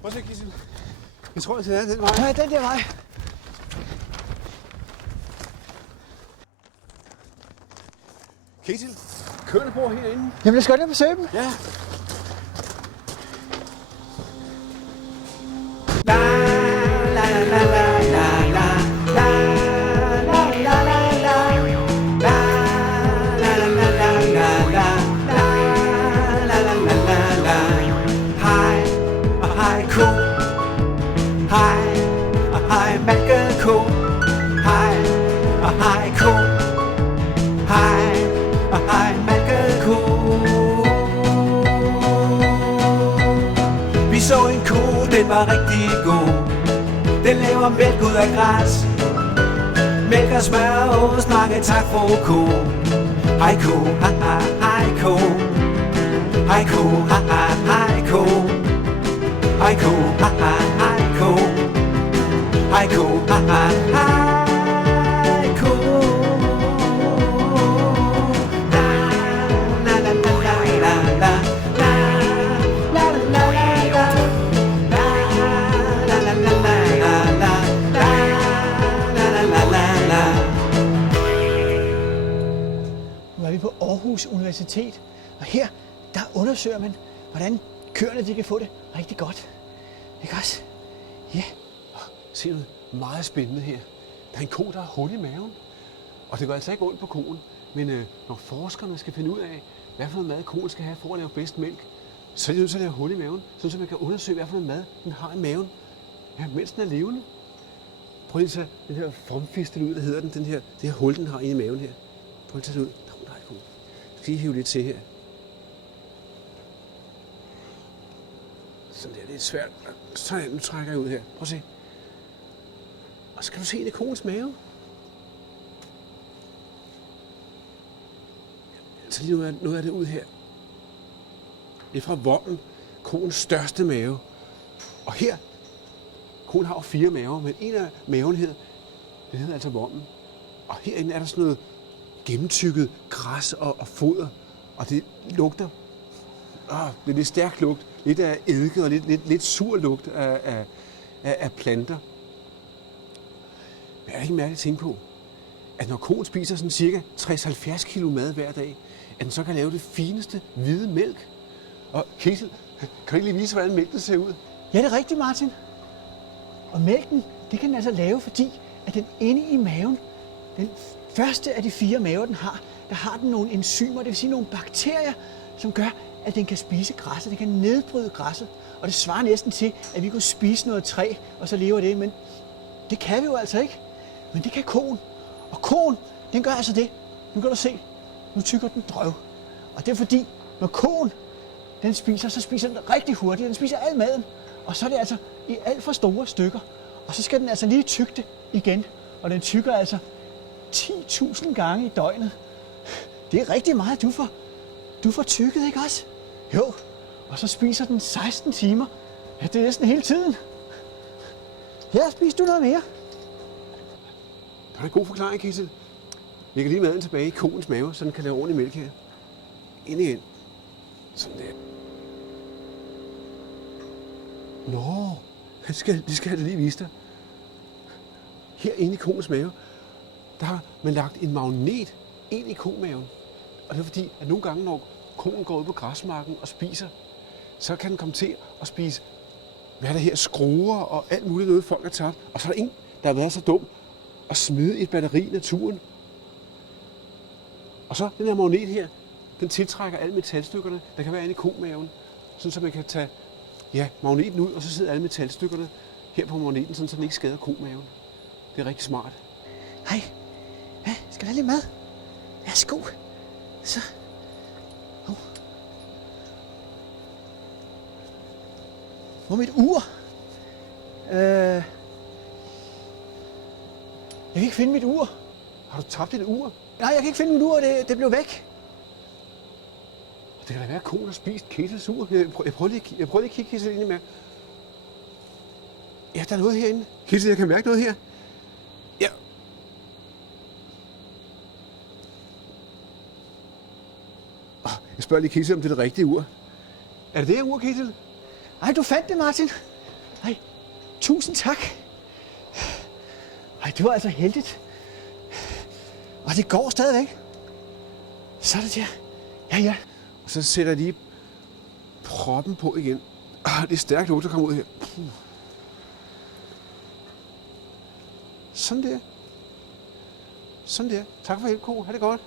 Prøv at se, Kissel. Jeg tror, det er den vej. Ja, den der vej. Kissel, køerne bor herinde. Jamen, jeg skal godt besøge dem. Ja. Hej, malkeko. Hej, ko. Hej, malkeko. Vi så en ko, den var rigtig god. Den laver mælk ud af græs. Mælk og smør og ost, mange tak for ko. Hej ko, hej ko. Hej ko, hej ko. Hej ko, hej ko. Hej ko, hej ko. La la la la la la. La la la la la. La la la la la la. La la la la la. Nu er vi på Aarhus Universitet, og her der undersøger man, hvordan køerne de kan få det rigtig godt. Ikke også? Ja. Se noget meget spændende her. Der er en ko, der har hul i maven. Og det går altså ikke ondt på koen. Men når forskerne skal finde ud af, hvad for noget mad koen skal have for at lave bedst mælk, så er de nødt til at lave hul i maven, så man kan undersøge, hvad for noget mad den har i maven, ja, mens den er levende. Prøv lige at tage den her formfistel ud, der hedder den, det her hul, den har inde i maven her. Prøv lige at tage det ud. Nej, ko. Jeg skal lige hive lidt til her. Sådan der, det er svært. Sådan, nu trækker jeg ud her. Prøv at se. Og så kan du se, det er koens mave. Så lige noget af det ud her. Det er fra vommen, koens største mave. Og her, koen har jo 4 maver, men en af maven her, det hedder altså vommen. Og herinde er der sådan noget gennemtykket græs og foder. Og det lugter. Det er lidt stærk lugt. Lidt af eddike og lidt sur lugt af planter. Men er det ikke mærkeligt at tænke på, at når koen spiser sådan cirka 60-70 kilo mad hver dag, at den så kan lave det fineste hvide mælk? Og Kissel, kan du ikke lige vise, hvordan mælken ser ud? Ja, det er rigtigt, Martin. Og mælken, det kan den altså lave, fordi at den inde i maven, den første af de 4 maver, den har, der har den nogle enzymer, det vil sige nogle bakterier, som gør, at den kan spise græsset, den kan nedbryde græsset. Og det svarer næsten til, at vi kunne spise noget træ, og så lever det, men det kan vi jo altså ikke. Men det kan koen. Og koen, den gør altså det. Nu kan du se, nu tykker den drøv. Og det er fordi, når koen, den spiser, så spiser den rigtig hurtigt. Den spiser al maden, og så er det altså i alt for store stykker. Og så skal den altså lige tygge det igen. Og den tykker altså 10.000 gange i døgnet. Det er rigtig meget, du får tykket, ikke også? Jo, og så spiser den 16 timer. Ja, det er næsten hele tiden. Ja, spiser du noget mere? Det er en god forklaring, Kissel. Vi kan lige maden tilbage i koens mave, så den kan lave ordentlig mælk her. Ind igen. Sådan der. Nå, det skal jeg da lige vise dig. Herinde i koens mave, der har man lagt en magnet ind i komaven. Og det er fordi, at nogle gange, når koen går ud på græsmarken og spiser, så kan den komme til at spise, hvad er der her, skruer og alt muligt noget, folk har tabt. Og så er der en, der har været så dum at smide et batteri i naturen. Og så den her magnet her, den tiltrækker alle metalstykkerne, der kan være inde i komaven. Sådan så man kan tage magneten ud, og så sidder alle metalstykkerne her på magneten, sådan så den ikke skader komaven. Det er rigtig smart. Hej. Ja, skal du have lidt mad? Værsgo. Så. Hvor er mit ur? Jeg kan ikke finde mit ur. Har du tabt dit ur? Nej, jeg kan ikke finde mit ur. Det blev væk. Det kan da være, at koen har spist Kissels ur. Jeg prøver lige at kigge Kissel ind i mærke. Ja, der er noget herinde. Kissel, jeg kan mærke noget her. Ja. Jeg spørger lige Kissel, om det er det rigtige ur. Er det det her ur, Kissel? Nej, du fandt det, Martin. Ej, tusind tak. Ej, det var altså heldigt. Og det går stadigvæk. Så er det der. Ja, ja. Og så sætter jeg lige proppen på igen. Det er stærkt lugt, der kommer ud her. Sådan der. Sådan der. Tak for hjælp, ko. Ha' det godt.